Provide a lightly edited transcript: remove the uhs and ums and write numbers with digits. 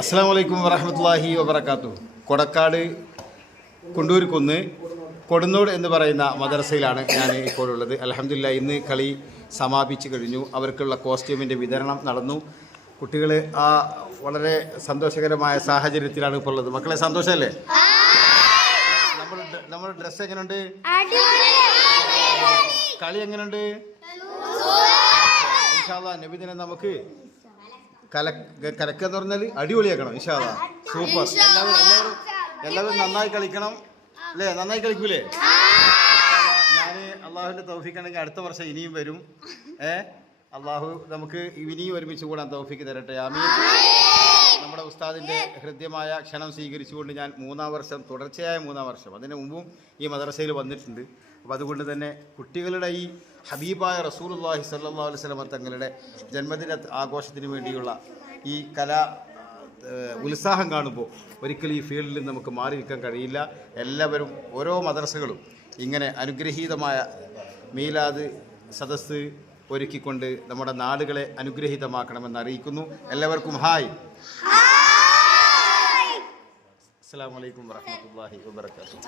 അസ്സലാമു അലൈക്കും വറഹ്മത്തുള്ളാഹി വബറകാതുഹു. കൊടക്കാട് കുണ്ടൂർക്കുന്ന് കൊടുന്നോട് എന്ന് പറയുന്ന മദ്രസയിലാണ് ഞാൻ ഇപ്പോൾ ഉള്ളത്. അൽഹംദുലില്ലാഹ് ഇന്ന് കളി സമാപിച്ചു കഴിഞ്ഞു. അവർക്കുള്ള കോസ്റ്റ്യൂമിൻ്റെ വിതരണം നടന്നു. കുട്ടികൾ വളരെ സന്തോഷകരമായ സാഹചര്യത്തിലാണ് ഇപ്പോൾ ഉള്ളത്. മക്കളെ സന്തോഷമല്ലേ? നമ്മുടെ ഡ്രസ്സ് എങ്ങനെയുണ്ട്? കളി എങ്ങനെയുണ്ട്? ഇൻഷാ അല്ലാഹ് നബിദിനം നമുക്ക് കലക്കെന്ന് പറഞ്ഞാൽ അടിപൊളിയാക്കണം. ഇൻഷാ അല്ലാഹ് സൂപ്പർ. എല്ലാവരും നന്നായി കളിക്കണം അല്ലേ? നന്നായി കളിക്കൂലേ? ഞാൻ അള്ളാഹുവിൻ്റെ തൗഫീഖാണെങ്കിൽ അടുത്ത വർഷം ഇനിയും വരും. അള്ളാഹു നമുക്ക് ഇനിയും ഒരുമിച്ച് കൂടാൻ തൗഫീഖ് തരട്ടെ. ആമീൻ. നമ്മുടെ ഉസ്താദിൻ്റെ ഹൃദ്യമായ ക്ഷണം സ്വീകരിച്ചുകൊണ്ട് ഞാൻ തുടർച്ചയായ മൂന്നാം വർഷം അതിന് മുമ്പും ഈ മദ്രസയിൽ വന്നിട്ടുണ്ട്. അപ്പോൾ അതുകൊണ്ട് തന്നെ കുട്ടികളുടെ ഈ ഹബീബായ റസൂലുള്ളാഹി സ്വല്ലല്ലാഹു അലൈഹി വസല്ലം തങ്ങളുടെ ജന്മദിന ആഘോഷത്തിന് വേണ്ടിയുള്ള ഈ ഉത്സാഹം കാണുമ്പോൾ ഒരിക്കലും ഈ ഫീൽഡിൽ നമുക്ക് മാറി നിൽക്കാൻ കഴിയില്ല. എല്ലാവരും ഓരോ മദ്രസകളും ഇങ്ങനെ അനുഗ്രഹീതമായ മീലാദ് സദസ്സ് ഒരുക്കിക്കൊണ്ട് നമ്മുടെ നാടുകളെ അനുഗ്രഹീതമാക്കണമെന്ന് അറിയിക്കുന്നു. എല്ലാവർക്കും ഹായ്. അസ്സലാമു അലൈക്കും വറഹ്മത്തുള്ളാഹി വബറകാതുഹു.